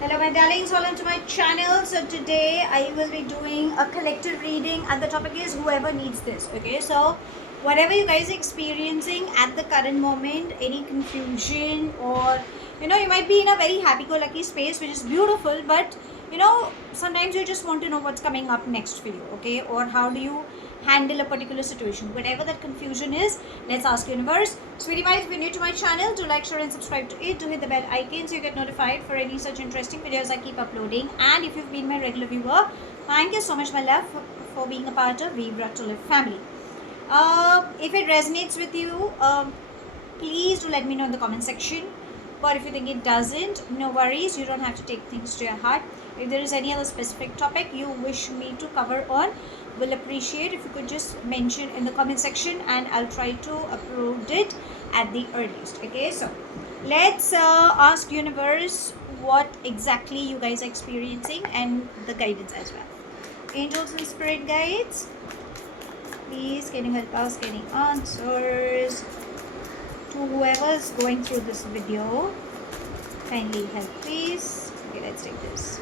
Hello my darlings, welcome to my channel. So today I will be doing a collective reading and the topic is whoever needs this. Okay, so whatever you guys are experiencing at the current moment, any confusion or you might be in a very happy-go-lucky space, which is beautiful, but sometimes you just want to know what's coming up next for you. Okay, or how do you handle a particular situation? Whatever that confusion is, let's ask universe. Sweetie guys, if you're new to my channel, do like, share and subscribe to it. Do hit the bell icon so you get notified for any such interesting videos I keep uploading. And if you've been my regular viewer, thank you so much my love for being a part of Vibra to Live family. If it resonates with you, please do let me know in the comment section. But if you think it doesn't, no worries, you don't have to take things to your heart. If there is any other specific topic you wish me to cover on, will appreciate if you could just mention in the comment section and I'll try to upload it at the earliest. Okay, so let's ask universe what exactly you guys are experiencing and the guidance as well. Angels and spirit guides, please can you help us getting answers to whoever's going through this video? Kindly help please. Okay, let's take this.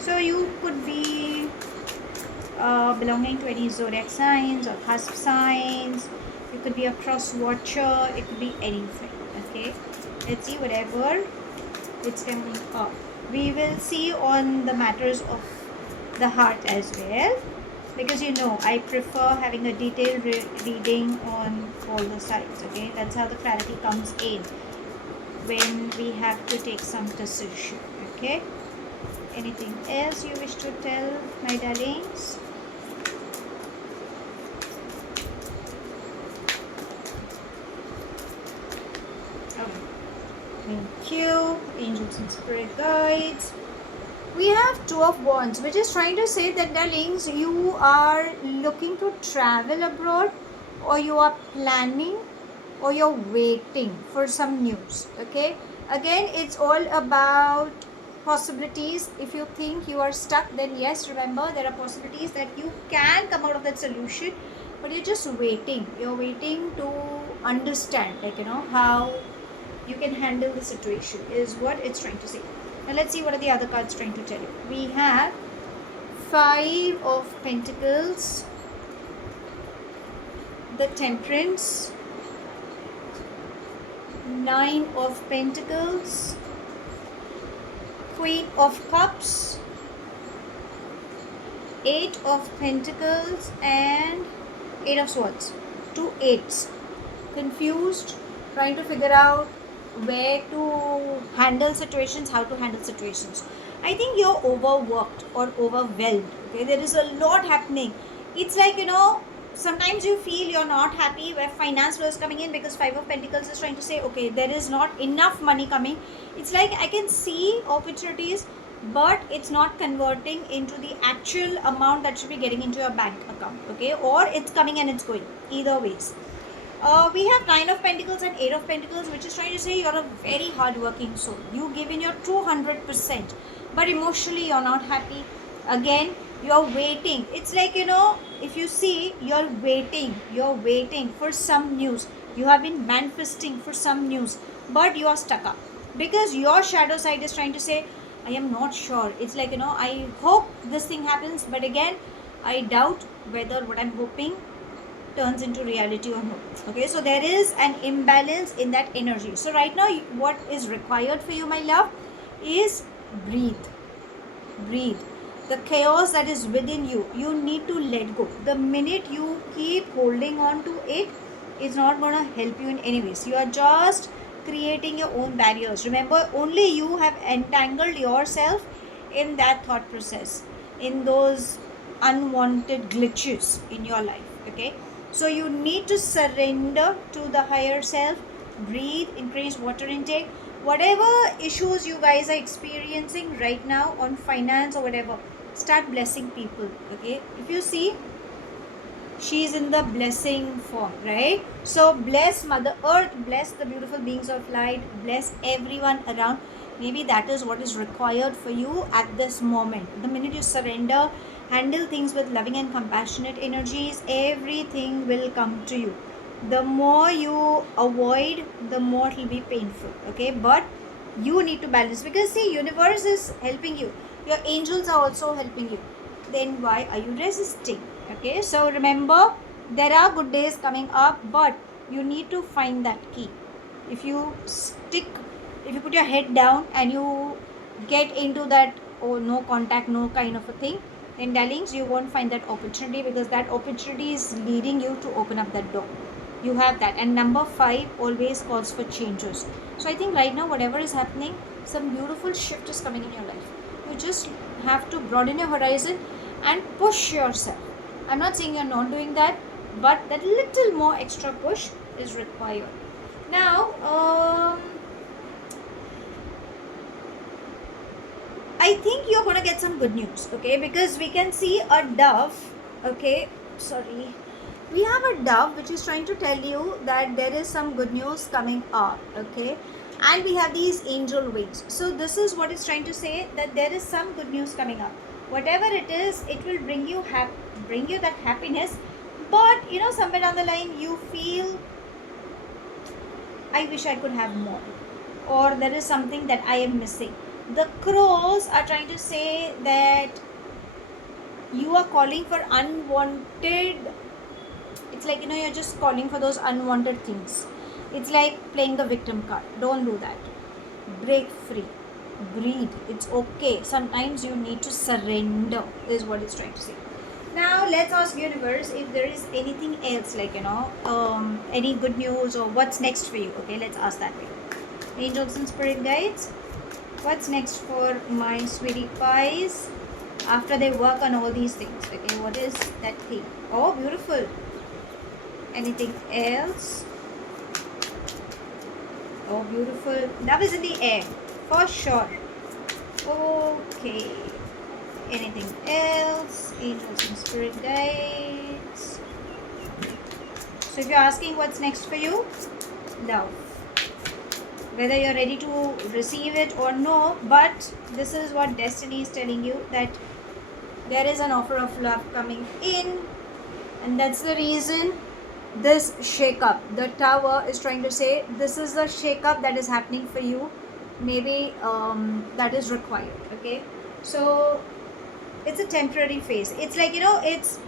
So you could be belonging to any zodiac signs or cusp signs. You could be a cross watcher. It could be anything. Okay, let's see whatever it's coming up. We will see on the matters of the heart as well, because I prefer having a detailed reading on all the sides. Okay, that's how the clarity comes in when we have to take some decision. Okay, anything else you wish to tell my darlings? Thank you, angels and spirit guides. We have Two of Wands, which is trying to say that darlings, you are looking to travel abroad, or you are planning, or you're waiting for some news. Okay, again it's all about possibilities. If you think you are stuck, then yes, remember there are possibilities that you can come out of that solution, but you're just waiting. You're waiting to understand, how you can handle the situation is what it's trying to say. Now let's see what are the other cards trying to tell you. We have Five of Pentacles, the Temperance, Nine of Pentacles, Queen of Cups, Eight of Pentacles, and Eight of Swords. Two eights. Confused, trying to figure out where to handle situations, how to handle situations. I think you're overworked or overwhelmed. Okay, there is a lot happening. It's like, sometimes you feel you're not happy where finance flow is coming in, because Five of Pentacles is trying to say, okay, there is not enough money coming. It's like I can see opportunities, but it's not converting into the actual amount that should be getting into your bank account. Okay, or it's coming and it's going. Either ways. We have Nine of Pentacles and Eight of Pentacles, which is trying to say you're a very hardworking soul. You give in your 200%, but emotionally you're not happy. Again, you're waiting. It's like, if you see, you're waiting for some news. You have been manifesting for some news, but you are stuck up because your shadow side is trying to say, I am not sure. It's like, I hope this thing happens, but again, I doubt whether what I'm hoping turns into reality or not. Okay, so there is an imbalance in that energy. So right now what is required for you, my love, is breathe. The chaos that is within you, you need to let go. The minute you keep holding on to it, it's not going to help you in any ways. You are just creating your own barriers. Remember, only you have entangled yourself in that thought process, in those unwanted glitches in your life. Okay, so you need to surrender to the higher self, breathe, increase water intake. Whatever issues you guys are experiencing right now on finance or whatever, start blessing people. Okay, if you see, she's in the blessing form, right? So bless Mother Earth, bless the beautiful beings of light, bless everyone around. Maybe that is what is required for you at this moment. The minute you surrender handle things with loving and compassionate energies, everything will come to you. The more you avoid, the more it will be painful. Okay, but you need to balance, because see, universe is helping you, your angels are also helping you. Then why are you resisting? Okay, so remember, there are good days coming up, but you need to find that key. If you put your head down and you get into that, oh, no contact, no kind of a thing, then darlings, you won't find that opportunity, because that opportunity is leading you to open up that door. You have that. And number 5 always calls for changes. So I think right now, whatever is happening, some beautiful shift is coming in your life. You just have to broaden your horizon and push yourself. I'm not saying you're not doing that, but that little more extra push is required. Now, I think you're going to get some good news, okay? Because we can see a dove, okay? Sorry. We have a dove which is trying to tell you that there is some good news coming up, okay? And we have these angel wings. So this is what it's trying to say, that there is some good news coming up. Whatever it is, it will bring you that happiness. But, you know, somewhere down the line, you feel, I wish I could have more. Or there is something that I am missing. The crows are trying to say that you are calling for unwanted. It's like, you know, you're just calling for those unwanted things. It's like playing the victim card. Don't do that. Break free. Breathe. It's okay. Sometimes you need to surrender, is what it's trying to say. Now let's ask universe if there is anything else, like, you know, any good news or what's next for you. Okay, let's ask that way. Angels and spirit guides, what's next for my sweetie pies after they work on all these things? Okay, what is that thing? Oh, beautiful. Anything else? Oh, beautiful. Love is in the air, for sure. Okay. Anything else? Angels and spirit guides. So if you're asking what's next for you, love. Whether you're ready to receive it or no, but this is what destiny is telling you, that there is an offer of love coming in, and that's the reason this shake-up, the tower is trying to say, this is the shake-up that is happening for you. Maybe that is required. Okay, so it's a temporary phase. It's like, you know, it's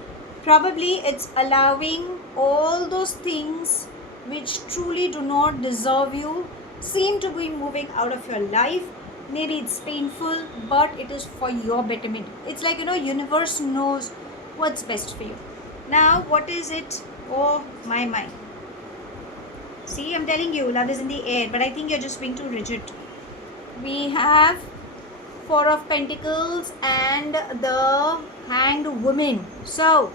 allowing all those things which truly do not deserve you seem to be moving out of your life. Maybe it's painful, but it is for your betterment. It's like, you know, universe knows what's best for you. Now, what is it? Oh my. See, I'm telling you, love is in the air, but I think you're just being too rigid. We have 4 of Pentacles and the Hanged Woman. So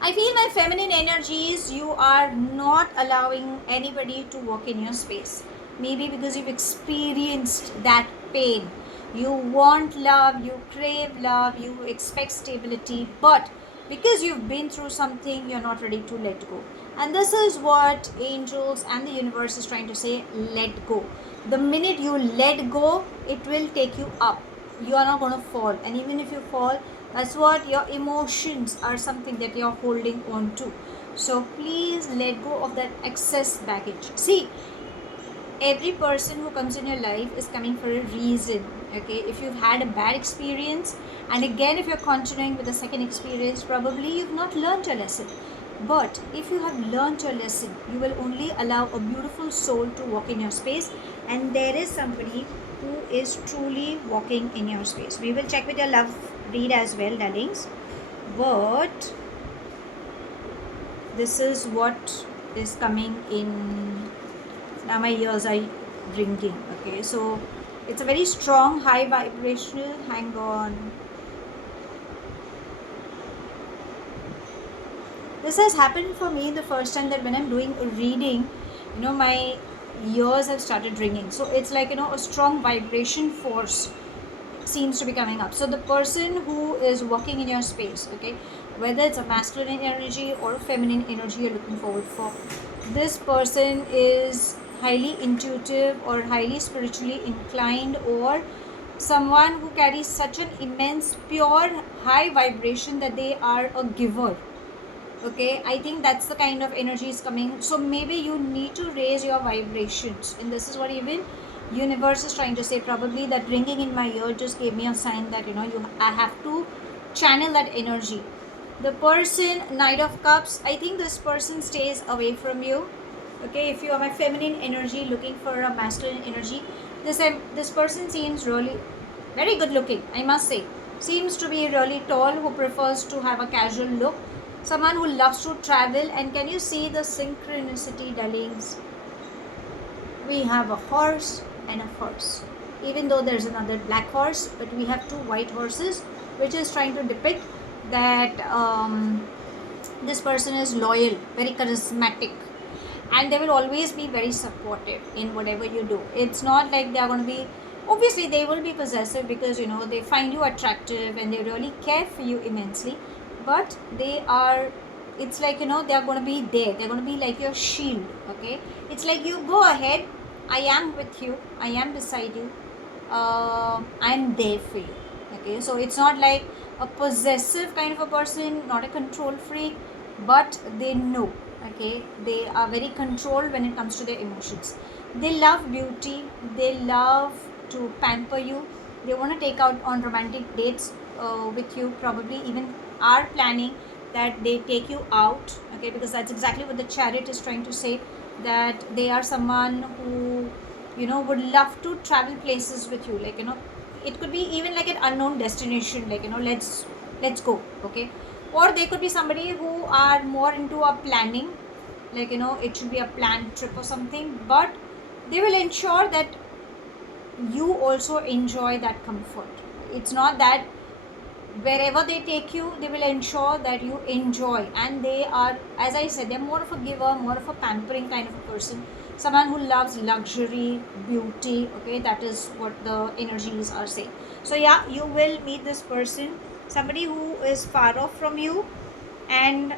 I feel my feminine energies, you are not allowing anybody to walk in your space. Maybe because you've experienced that pain. You want love, you crave love, you expect stability, but because you've been through something, you're not ready to let go. And this is what angels and the universe is trying to say, let go. The minute you let go, it will take you up. You are not going to fall. And even if you fall, that's what your emotions are, something that you're holding on to. So please let go of that excess baggage. See, every person who comes in your life is coming for a reason. Okay, if you've had a bad experience, and again if you're continuing with the second experience, probably you've not learned your lesson. But if you have learned your lesson, you will only allow a beautiful soul to walk in your space, and there is somebody who is truly walking in your space. We will check with your love read as well, darlings, but this is what is coming in. Now my ears are ringing. Okay, so it's a very strong, high vibrational. Hang on. This has happened for me the first time, that when I'm doing a reading, you know, my ears have started ringing. So it's like, you know, a strong vibration force seems to be coming up. So the person who is walking in your space, okay, whether it's a masculine energy or a feminine energy you're looking forward for, this person is highly intuitive or highly spiritually inclined, or someone who carries such an immense pure high vibration that they are a giver. Okay, I think that's the kind of energy is coming. So maybe you need to raise your vibrations, and this is what even universe is trying to say. Probably that ringing in my ear just gave me a sign that I have to channel that energy. The person, Knight of Cups, I think this person stays away from you. Okay, if you are my feminine energy looking for a masculine energy, this person seems really very good looking, I must say. Seems to be really tall, who prefers to have a casual look. Someone who loves to travel. And can you see the synchronicity, darlings? We have a horse and a horse. Even though there's another black horse, but we have two white horses, which is trying to depict that this person is loyal, very charismatic, and they will always be very supportive in whatever you do. It's not like they are going to be, obviously they will be possessive because they find you attractive and they really care for you immensely, but they are, it's like they are going to be there, they're going to be like your shield. Okay, it's like, you go ahead, I am with you, I am beside you, I'm there for you. Okay, so it's not like a possessive kind of a person, not a control freak, but they know. Okay, they are very controlled when it comes to their emotions. They love beauty, they love to pamper you, they want to take out on romantic dates with you, probably even are planning that they take you out. Okay, because that's exactly what the Chariot is trying to say, that they are someone who would love to travel places with you. Like it could be even like an unknown destination, like let's go. Okay, or they could be somebody who are more into a planning, like it should be a planned trip or something, but they will ensure that you also enjoy that comfort. It's not that wherever they take you, they will ensure that you enjoy. And they are, as I said, they're more of a giver, more of a pampering kind of a person, someone who loves luxury, beauty. Okay, that is what the energies are saying. So yeah, you will meet this person, somebody who is far off from you, and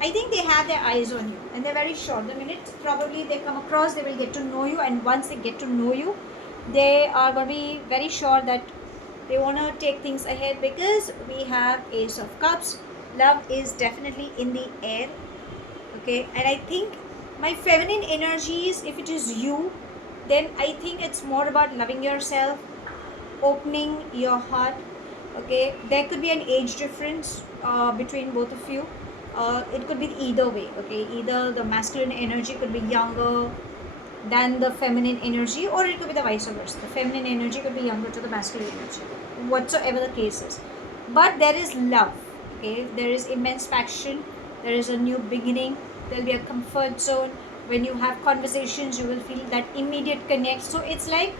I think they have their eyes on you and they're very sure. The minute probably they come across, they will get to know you, and once they get to know you, they are going to be very sure that they want to take things ahead, because we have Ace of Cups. Love is definitely in the air. Okay, and I think my feminine energies, if it is you, then I think it's more about loving yourself, opening your heart. Okay, there could be an age difference between both of you. It could be either way. Okay, either the masculine energy could be younger than the feminine energy, or it could be the vice versa. The feminine energy could be younger to the masculine energy, whatsoever the case is. But there is love. Okay, there is immense passion, there is a new beginning, there will be a comfort zone. When you have conversations, you will feel that immediate connect. So it's like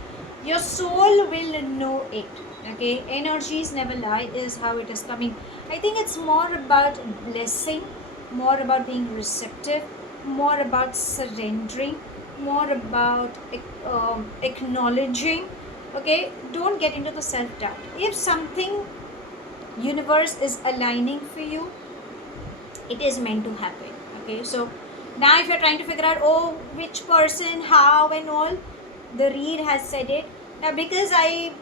your soul will know it. Okay, energies never lie is how it is coming. I think it's more about blessing, more about being receptive, more about surrendering, more about acknowledging. Okay, don't get into the self-doubt. If something universe is aligning for you, it is meant to happen. Okay, so now if you're trying to figure out, oh, which person, how and all, the read has said it. Now because I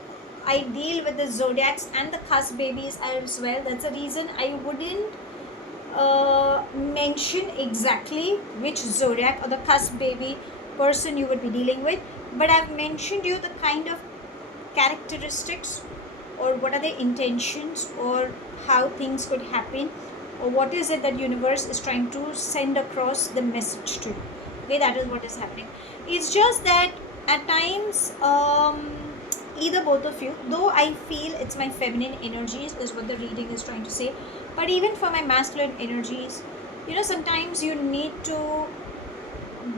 deal with the zodiacs and the cusp babies as well, that's the reason I wouldn't mention exactly which zodiac or the cusp baby person you would be dealing with, but I've mentioned you the kind of characteristics, or what are the intentions, or how things could happen, or what is it that universe is trying to send across the message to you. Okay, that is what is happening. It's just that at times either both of you, though I feel it's my feminine energies is what the reading is trying to say, but even for my masculine energies, sometimes you need to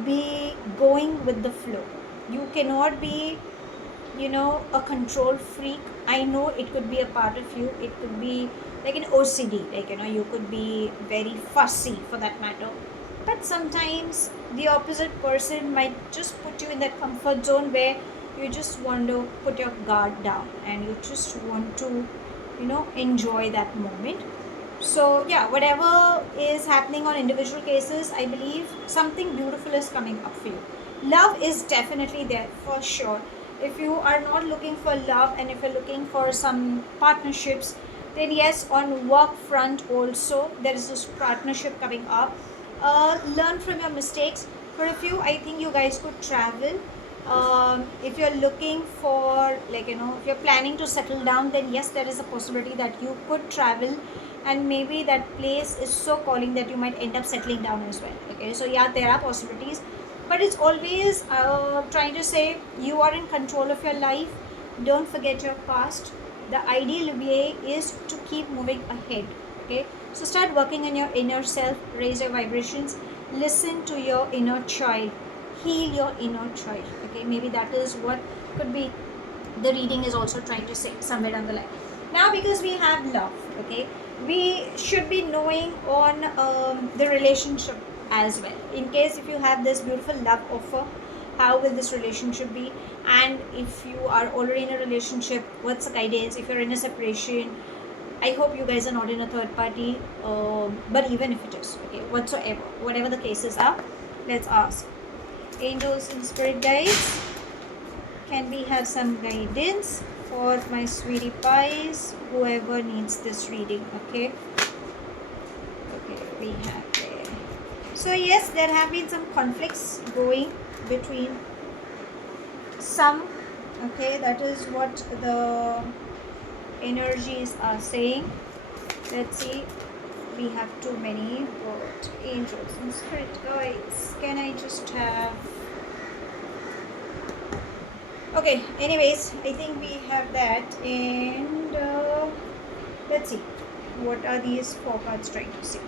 be going with the flow. You cannot be a control freak. I know it could be a part of you, it could be like an OCD, like you could be very fussy for that matter, but sometimes the opposite person might just put you in that comfort zone where you just want to put your guard down and you just want to enjoy that moment. So yeah, whatever is happening on individual cases, I believe something beautiful is coming up for you. Love is definitely there for sure. If you are not looking for love and if you're looking for some partnerships, then yes, on work front also there is this partnership coming up. Learn from your mistakes. For a few, I think you guys could travel. If you're looking for, like, if you're planning to settle down, then yes, there is a possibility that you could travel, and maybe that place is so calling that you might end up settling down as well. Okay, so yeah, there are possibilities, but it's always trying to say you are in control of your life. Don't forget your past. The ideal way is to keep moving ahead. Okay, so start working on your inner self, raise your vibrations, listen to your inner child, heal your inner child. Okay, maybe that is what could be the reading is also trying to say somewhere down the line. Now, because we have love, okay, we should be knowing on the relationship as well. In case if you have this beautiful love offer, how will this relationship be? And if you are already in a relationship, what's the guidance? If you're in a separation, I hope you guys are not in a third party, but even if it is, okay, whatsoever, whatever the cases are, let's ask angels and spirit guides, can we have some guidance for my sweetie pies, whoever needs this reading? Okay, we have there. So yes, there have been some conflicts going between some. Okay, that is what the energies are saying. Let's see. We have too many, but angels and spirit guides, can I just have... Okay, anyways, I think we have that, and let's see what are these four cards trying to say.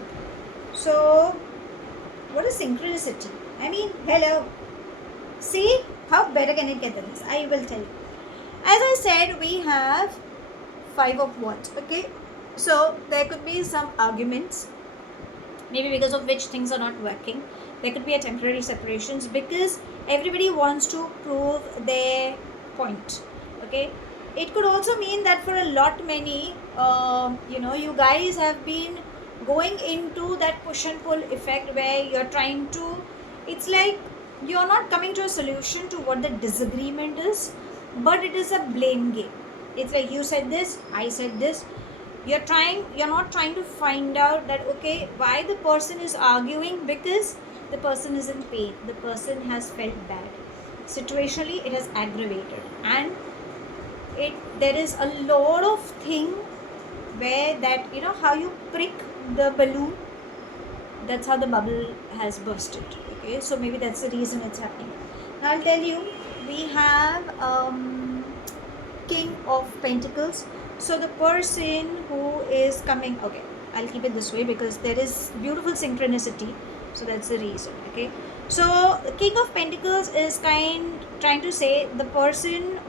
So what is synchronicity? I mean, hello, see how better can it get than this? I will tell you. As I said, we have 5 of Wands. Okay, so there could be some arguments, maybe because of which things are not working. There could be a temporary separations because everybody wants to prove their point. Okay, it could also mean that for a lot many, you guys have been going into that push and pull effect where you're trying to, it's like you're not coming to a solution to what the disagreement is, but it is a blame game. It's like you said this, I said this. You're not trying to find out that, okay, why the person is arguing, because the person is in pain, the person has felt bad, situationally it has aggravated, and there is a lot of thing where that, how you prick the balloon, that's how the bubble has bursted. Okay, so maybe that's the reason it's happening. Now I'll tell you, we have King of Pentacles. So the person who is coming, okay, I'll keep it this way because there is beautiful synchronicity, so that's the reason. Okay, so King of Pentacles is trying to say the person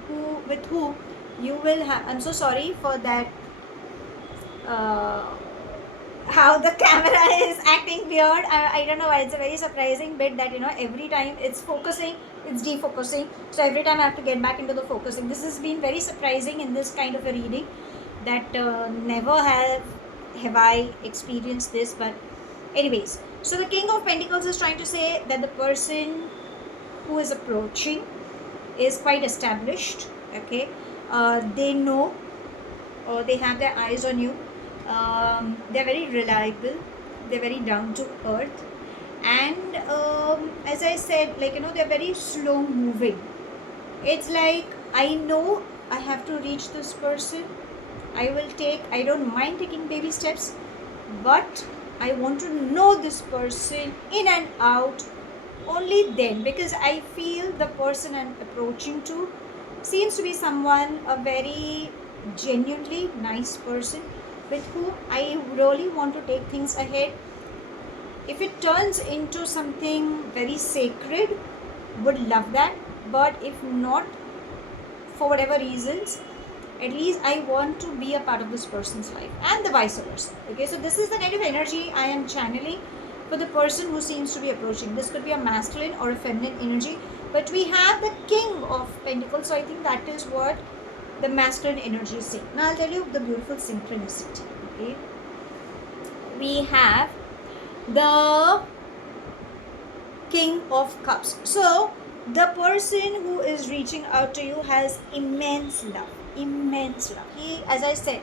with who you will have... I'm so sorry for that, how the camera is acting weird. I don't know why. It's a very surprising bit that, every time it's focusing, it's defocusing. So every time I have to get back into the focusing. This has been very surprising in this kind of a reading, that never have I experienced this. But anyways, so the King of Pentacles is trying to say that the person who is approaching is quite established. Okay, they know, or they have their eyes on you. They're very reliable, they're very down to earth, and as I said, they're very slow moving. It's like, I know I have to reach this person, I don't mind taking baby steps, but I want to know this person in and out. Only then, because I feel the person I'm approaching to seems to be someone, a very genuinely nice person, with whom I really want to take things ahead. If it turns into something very sacred, would love that. But if not, for whatever reasons, at least I want to be a part of this person's life, and the vice versa. Okay, so this is the kind of energy I am channeling for the person who seems to be approaching. This could be a masculine or a feminine energy, but we have the King of Pentacles, so I think that is what the masculine energy is saying. Now I'll tell you the beautiful synchronicity. Okay, we have the King of Cups. So The person who is reaching out to you has immense love, immense love. He, as I said,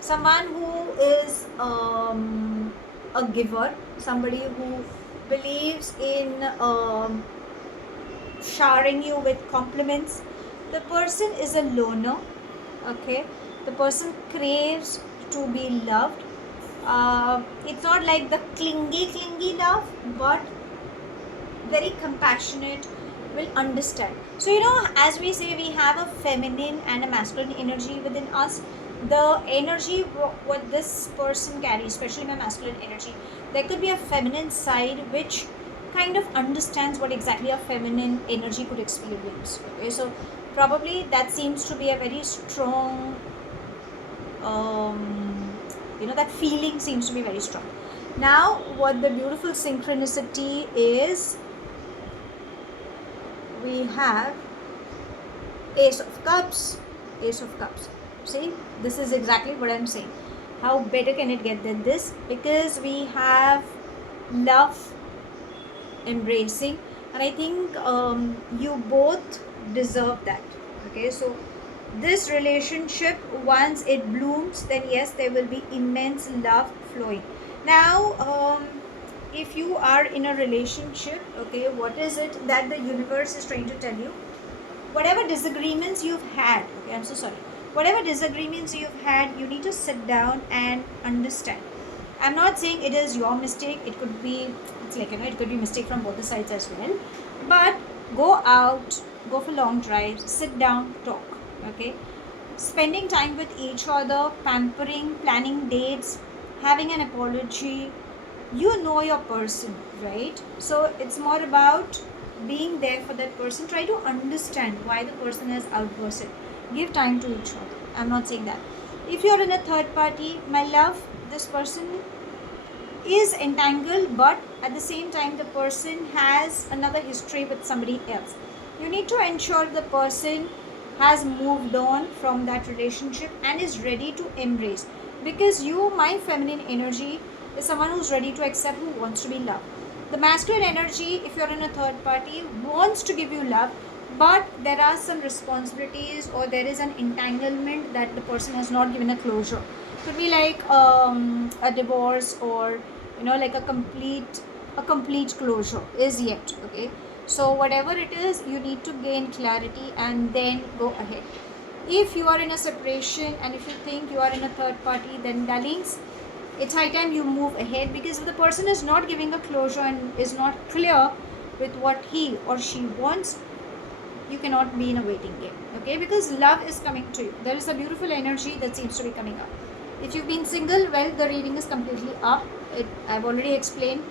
someone who is a giver, somebody who believes in showering you with compliments. The person is a loner, okay? The person craves to be loved. It's not like the clingy love, but very compassionate, will understand. So, as we say, we have a feminine and a masculine energy within us. The energy what this person carries, especially my masculine energy, there could be a feminine side which kind of understands what exactly a feminine energy could experience. Okay, so probably that seems to be a very strong, that feeling seems to be very strong. Now, what the beautiful synchronicity is, we have Ace of Cups, Ace of Cups. See, this is exactly what I'm saying. How better can it get than this? Because we have love, embracing, and I think you both deserve that. Okay, so this relationship, once it blooms, then yes, there will be immense love flowing. Now, if you are in a relationship, okay, what is it that the universe is trying to tell you? Whatever disagreements you've had, okay, I'm so sorry, whatever disagreements you've had, you need to sit down and understand. I'm not saying it is your mistake, it could be, it's like, it could be mistake from both the sides as well, but go out, go for long drives, sit down, talk, okay? Spending time with each other, pampering, planning dates, having an apology. You know your person, right? So it's more about being there for that person. Try to understand why the person has outbursted. Give time to each other. I'm not saying that. If you're in a third party, my love, this person is entangled, but at the same time, the person has another history with somebody else. You need to ensure the person has moved on from that relationship and is ready to embrace. Because you, my feminine energy, is someone who's ready to accept, who wants to be loved. The masculine energy, if you're in a third party, wants to give you love, but there are some responsibilities or there is an entanglement that the person has not given a closure. Could be like a divorce, or like a complete closure is yet. Okay, so whatever it is, you need to gain clarity and then go ahead. If you are in a separation and if you think you are in a third party, then darlings, it's high time you move ahead, because if the person is not giving a closure and is not clear with what he or she wants, you cannot be in a waiting game. Okay, because love is coming to you. There is a beautiful energy that seems to be coming up. If you've been single, well, the reading is completely up. I've already explained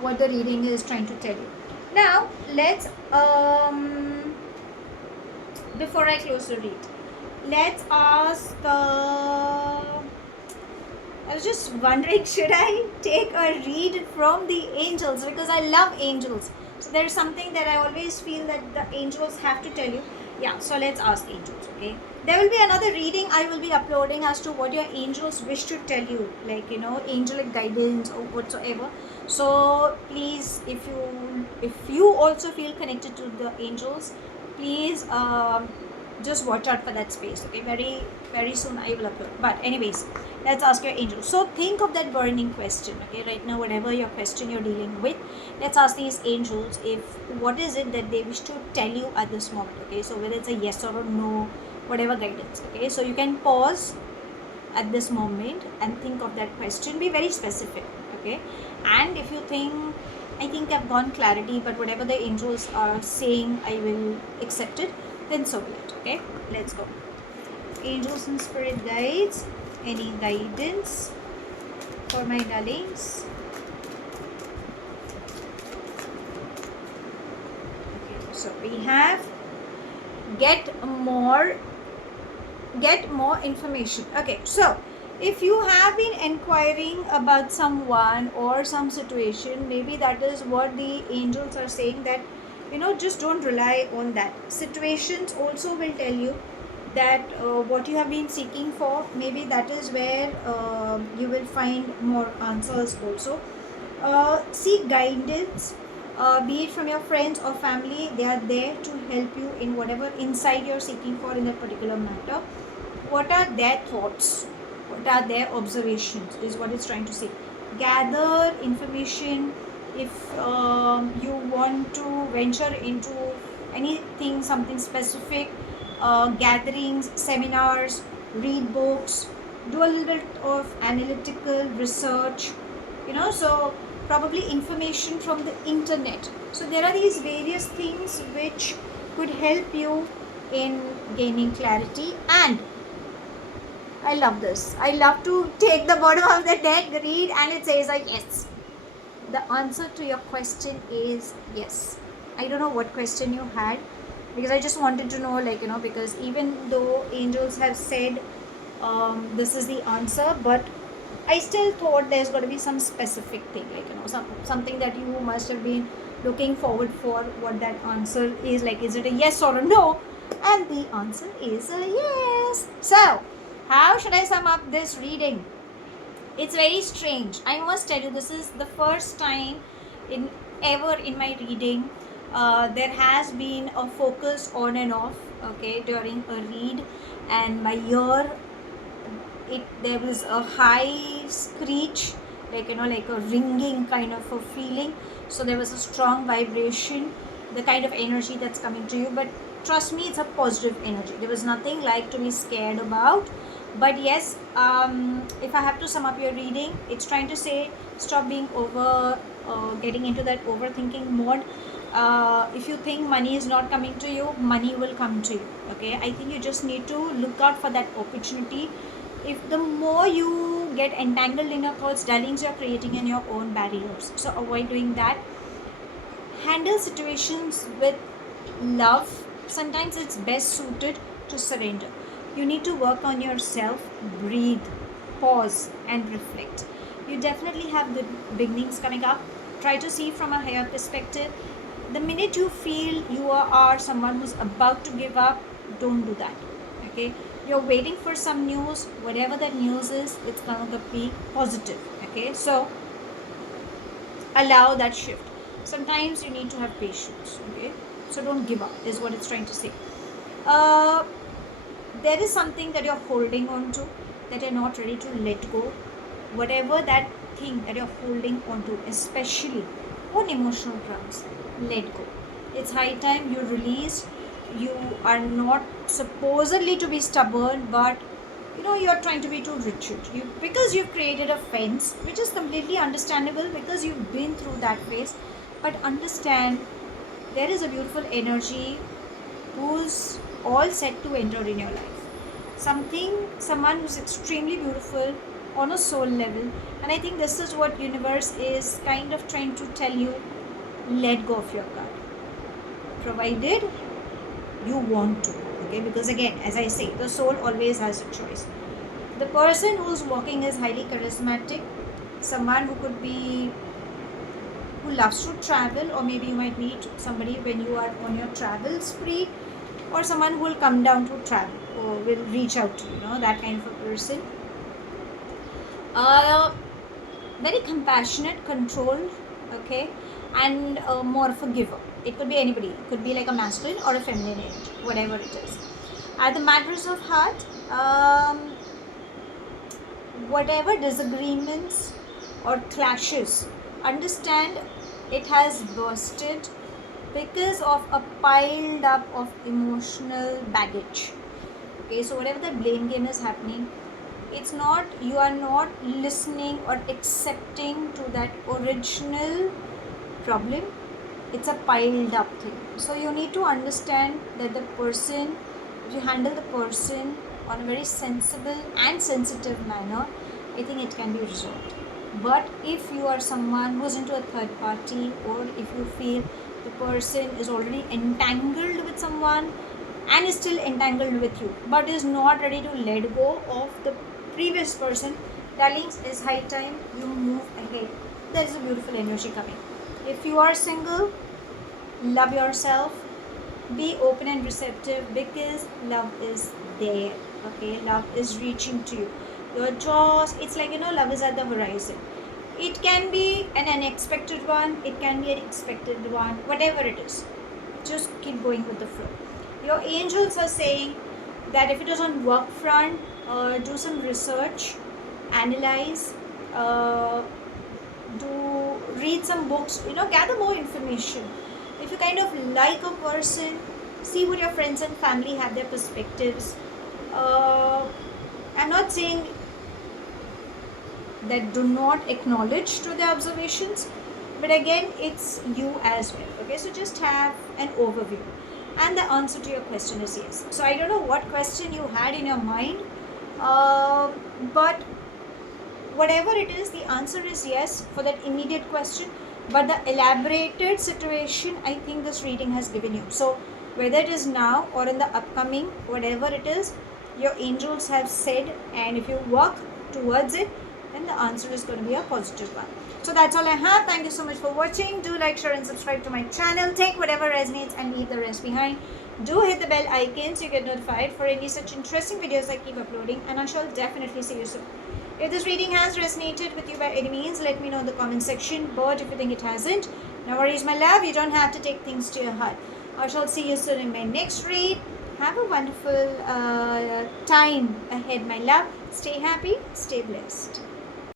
what the reading is trying to tell you. Now let's before I close the read, let's ask I was just wondering, should I take a read from the angels? Because I love angels. So there's something that I always feel that the angels have to tell you. Yeah, so let's ask angels, okay? There will be another reading I will be uploading as to what your angels wish to tell you, like, angelic guidance or whatsoever. So please, if you also feel connected to the angels, please just watch out for that space, okay? Very, very soon I will upload. But anyways, let's ask your angels. So think of that burning question, okay? Right now, whatever your question you're dealing with, let's ask these angels if what is it that they wish to tell you at this moment, okay? So whether it's a yes or a no, whatever guidance, okay? So you can pause at this moment and think of that question. Be very specific, okay? And if you think, I think I've gone clarity, but whatever the angels are saying, I will accept it, then so be it, okay? Let's go. Angels and spirit guides, any guidance for my darlings? Okay, so we have get more information. Okay, so if you have been inquiring about someone or some situation, maybe that is what the angels are saying, that just don't rely on that. Situations also will tell you that what you have been seeking for, maybe that is where you will find more answers also. Seek guidance be it from your friends or family. They are there to help you in whatever insight you're seeking for in that particular matter. What are their thoughts? What are their observations is what it's trying to say. Gather information. If you want to venture into anything, something specific, gatherings, seminars, read books, do a little bit of analytical research, so probably information from the internet. So there are these various things which could help you in gaining clarity. And I love this. I love to take the bottom of the deck, read, and it says like yes. The answer to your question is yes. I don't know what question you had, because I just wanted to know, because even though angels have said this is the answer, but I still thought there's got to be some specific thing, something that you must have been looking forward for, what that answer is. Like, is it a yes or a no? And the answer is a yes. So, how should I sum up this reading? It's very strange. I must tell you, this is the first time ever in my reading there has been a focus on and off, okay, during a read, and my ear, there was a high screech, like a ringing kind of a feeling. So there was a strong vibration, the kind of energy that's coming to you. But trust me, it's a positive energy. There was nothing like to be scared about. But yes, if I have to sum up your reading, it's trying to say stop being getting into that overthinking mode. If you think money is not coming to you, money will come to you. Okay, I think you just need to look out for that opportunity. If the more you get entangled in your thoughts, darlings, you're creating in your own barriers. So avoid doing that. Handle situations with love. Sometimes it's best suited to surrender. You need to work on yourself, breathe, pause, and reflect. You definitely have good beginnings coming up. Try to see from a higher perspective. The minute you feel you are someone who's about to give up, don't do that. Okay, you're waiting for some news. Whatever that news is, it's going to be positive. Okay, so allow that shift. Sometimes you need to have patience. Okay, so don't give up is what it's trying to say. There is something that you're holding on to, that you're not ready to let go. Whatever that thing that you're holding on to, especially on emotional grounds, let go. It's high time you release. You are not supposedly to be stubborn, but you're trying to be too rigid. Because you've created a fence, which is completely understandable because you've been through that phase. But understand, there is a beautiful energy who's all set to enter in your life. Someone who's extremely beautiful on a soul level. And I think this is what universe is kind of trying to tell you. Let go of your guard, provided you want to. Okay, because again, as I say, the soul always has a choice. The person who's walking is highly charismatic, someone who loves to travel, or maybe you might meet somebody when you are on your travel spree, or someone who will come down to travel or will reach out to you, that kind of a person. Very compassionate, controlled, okay, and more of a giver. It could be anybody. It could be like a masculine or a feminine energy, whatever it is. At the matters of heart, whatever disagreements or clashes, understand it has bursted because of a piled up of emotional baggage. Okay, so whatever that blame game is happening, it's not, you are not listening or accepting to that original problem. It's a piled up thing. So you need to understand that the person, if you handle the person on a very sensible and sensitive manner, I think it can be resolved. But if you are someone who's into a third party, or if you feel the person is already entangled with someone and is still entangled with you, but is not ready to let go of the previous person, darlings, it's high time you move ahead. There is a beautiful energy coming. If you are single, love yourself, be open and receptive, because love is there. Okay, love is reaching to you. Your jaws, it's like love is at the horizon. It can be an unexpected one, it can be an expected one, whatever it is. Just keep going with the flow. Your angels are saying that if it is on work front, do some research, analyze, do read some books, gather more information. If you kind of like a person, see what your friends and family have their perspectives. I'm not saying that do not acknowledge to the observations, but again it's you as well. Okay, so just have an overview, and the answer to your question is yes. So I don't know what question you had in your mind, but whatever it is, the answer is yes for that immediate question. But the elaborated situation, I think this reading has given you. So whether it is now or in the upcoming, whatever it is, your angels have said, and if you work towards it, then the answer is going to be a positive one. So that's all I have. Thank you so much for watching. Do like, share and subscribe to my channel. Take whatever resonates and leave the rest behind. Do hit the bell icon so you get notified for any such interesting videos I keep uploading, and I shall definitely see you soon. If this reading has resonated with you by any means, let me know in the comment section. But if you think it hasn't, no worries, my love. You don't have to take things to your heart. I shall see you soon in my next read. Have a wonderful time ahead, my love. Stay happy, stay blessed.